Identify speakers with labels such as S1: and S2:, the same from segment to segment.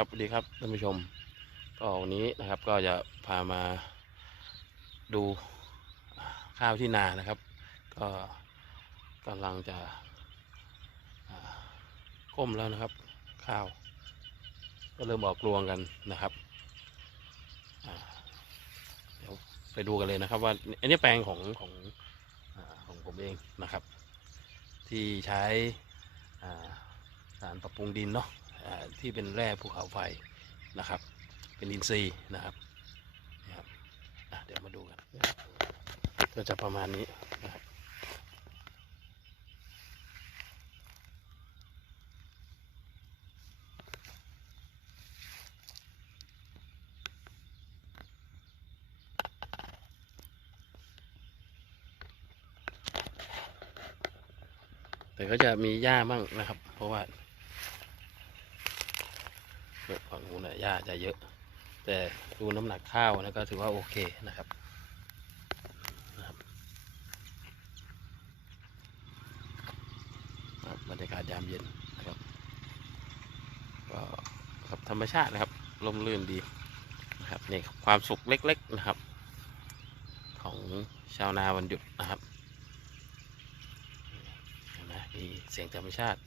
S1: ครับสวัสดีครับท่านผู้ชม ก็วันนี้นะครับก็จะพามาดูข้าวที่นานะครับ ก็กำลังจะก้มแล้วนะครับ ข้าว ก็เริ่มออกรวงกันนะครับเดี๋ยวไปดูกันเลยนะครับ ว่าอันนี้แปลงของของอของผมเองนะครับ ที่ใช้สารปรับปรุงดินเนาะ ที่เป็นแร่ภูเขาไฟนะครับ เป็นอินทรีย์นะครับนะครับเดี๋ยวมาดูกันก็จะประมาณนี้นะครับแต่ก็จะมีหญ้าบ้างนะครับ เพราะว่า ฝั่งนู้นน่ะหญ้าจะเยอะ แต่ดูน้ำหนักข้าวนะก็ถือว่าโอเคนะครับนะครับครับรรยากาศยามเย็นนะครับก็ครับธรรมชาตินะครับลมลื่นดีนะครับนี่ความสุขเล็ก ๆนะครับ ของชาวนาวันหยุดนะครับนไหมมีเสียงธรรมชาติ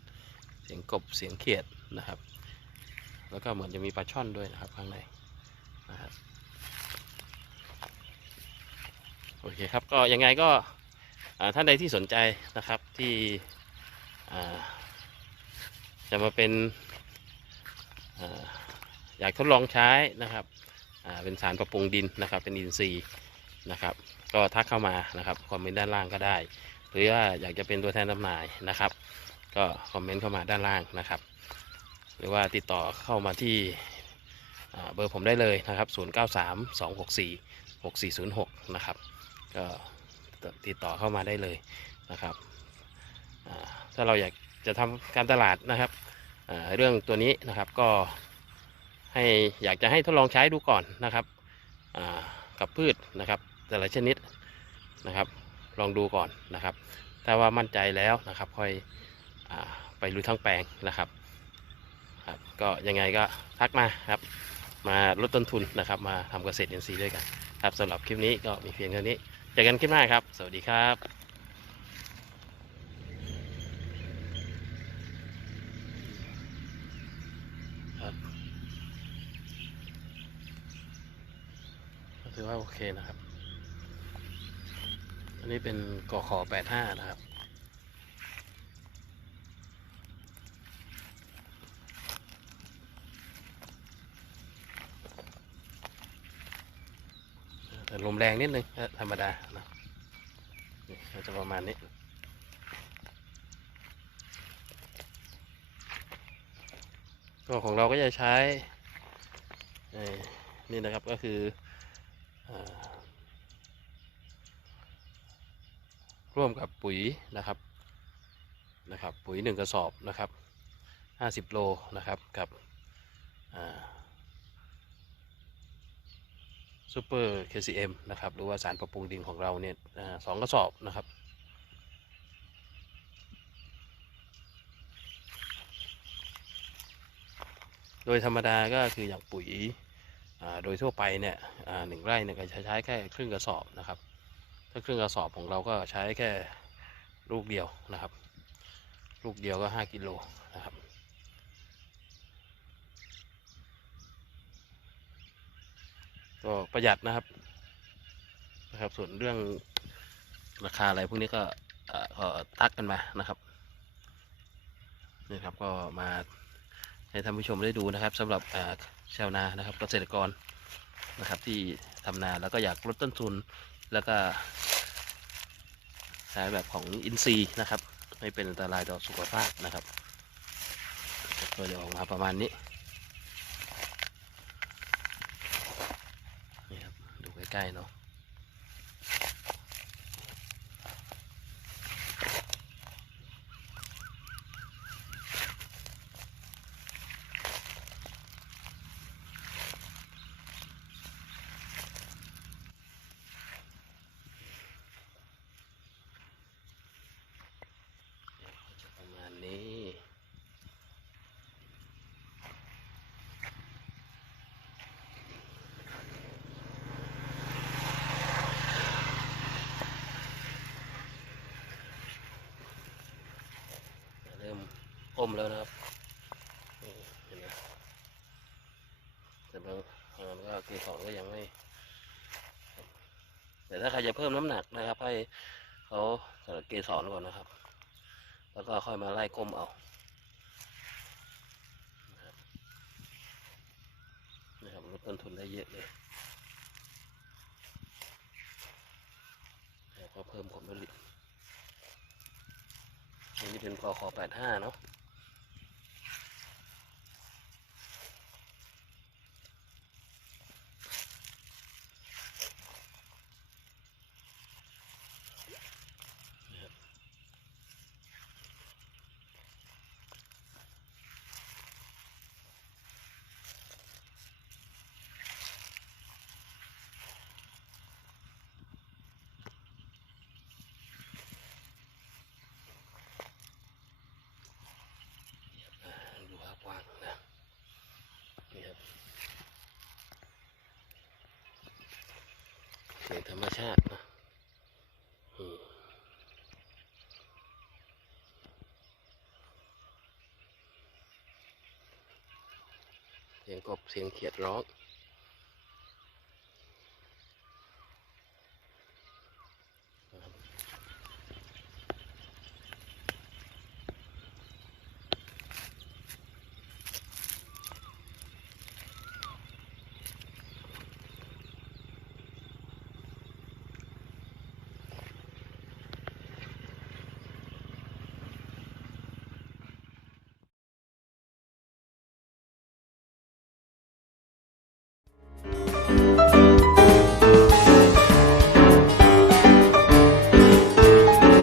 S1: เสียงกบเสียงเขียดนะครับ แล้วก็เหมือนจะมีปลาช่อนด้วยนะครับข้างในนะครับโอเคครับก็ยังไงก็อ่าท่านใดที่สนใจนะครับที่จะมาเป็นออยากทดลองใช้นะครับเป็นสารปรับปรุงดินนะครับ เป็นอินทรีย์นะครับ ก็ทักเข้ามานะครับคอมเมนต์ด้านล่างก็ได้ หรือว่าอยากจะเป็นตัวแทนจำหน่ายนะครับ ก็คอมเมนต์เข้ามาด้านล่างนะครับ หรือว่าติดต่อเข้ามาที่เบอร์ผมได้เลยนะครับ 093 264 6406 นะครับ ก็ติดต่อเข้ามาได้เลยนะครับ ถ้าเราอยากจะทำการตลาดนะครับเรื่องตัวนี้นะครับก็ให้อยากจะให้ทดลองใช้ดูก่อนนะครับกับพืชนะครับ แต่ละชนิดนะครับ ลองดูก่อนนะครับ ถ้าว่ามั่นใจแล้วนะครับ ค่อยอไปลุยทั้งแปลงนะครับ ครับ ก็ยังไงก็ทักมาครับ มาลดต้นทุนนะครับ มาทำเกษตรอินทรีย์ด้วยกัน ครับสำหรับคลิปนี้ก็มีเพียงเท่านี้เจอกันคลิปหน้าครับ สวัสดีครับครับถือว่าโอเคนะครับ อันนี้เป็นกขอ85นะครับ ลมแรงนิดนึงธรรมดานะนี่ก็จะประมาณนี้ก็ของเราก็จะใช้นี่นะครับก็คืออร่วมกับปุ๋ยนะครับนะครับ ปุ๋ยหนึ่งกระสอบนะครับห้าสิบโลนะครับกับอ่า ซูเปอร์ KCM นะครับหรือว่าสารปรับปรุงดินของเราเนี่ยสองกระสอบนะครับโดยธรรมดาก็คืออย่างปุ๋ยโดยทั่วไปเนี่ยหนึ่งไร่เนี่ยก็จะใช้แค่ครึ่งกระสอบนะครับ ถ้าครึ่งกระสอบของเราก็ใช้แค่ลูกเดียวนะครับ ลูกเดียวก็ห้ากิโลนะครับ ก็ประหยัดนะครับนะครับ ส่วนเรื่องราคาอะไรพวกนี้ก็เอ่อก็ทักกันมานะครับนี่ครับก็มาให้ท่านผู้ชมได้ดูนะครับสำหรับชาวนานะครับ เกษตรกรนะครับที่ทำนาแล้วก็อยากลดต้นทุนแล้วก็ใช้แบบของอินทรีย์นะครับ ไม่เป็นอันตรายต่อสุขภาพนะครับก็จะออกมาประมาณนี้ ครับ ดูใกล้ๆเนาะประมาณนี้ อมแล้วนะครับเห็นไหมแต่บางอ่ามันก็เกสรก็ยังไม่ แต่ถ้าใครจะเพิ่มน้ำหนักนะครับ ให้เขาสลัดเกสรก่อนนะครับ แล้วก็ค่อยมาไล่ก้มเอานะครับนะครับลดต้นทุนได้เยอะเลยแล้วก็เพิ่มผลผลิตอันนี้เป็นพอคอแปดห้าเนาะอ่าดูภาพกว้างนะนี่ครับเสียง ธรรมชาตินะเสียงกบเสียงเขียดร้อง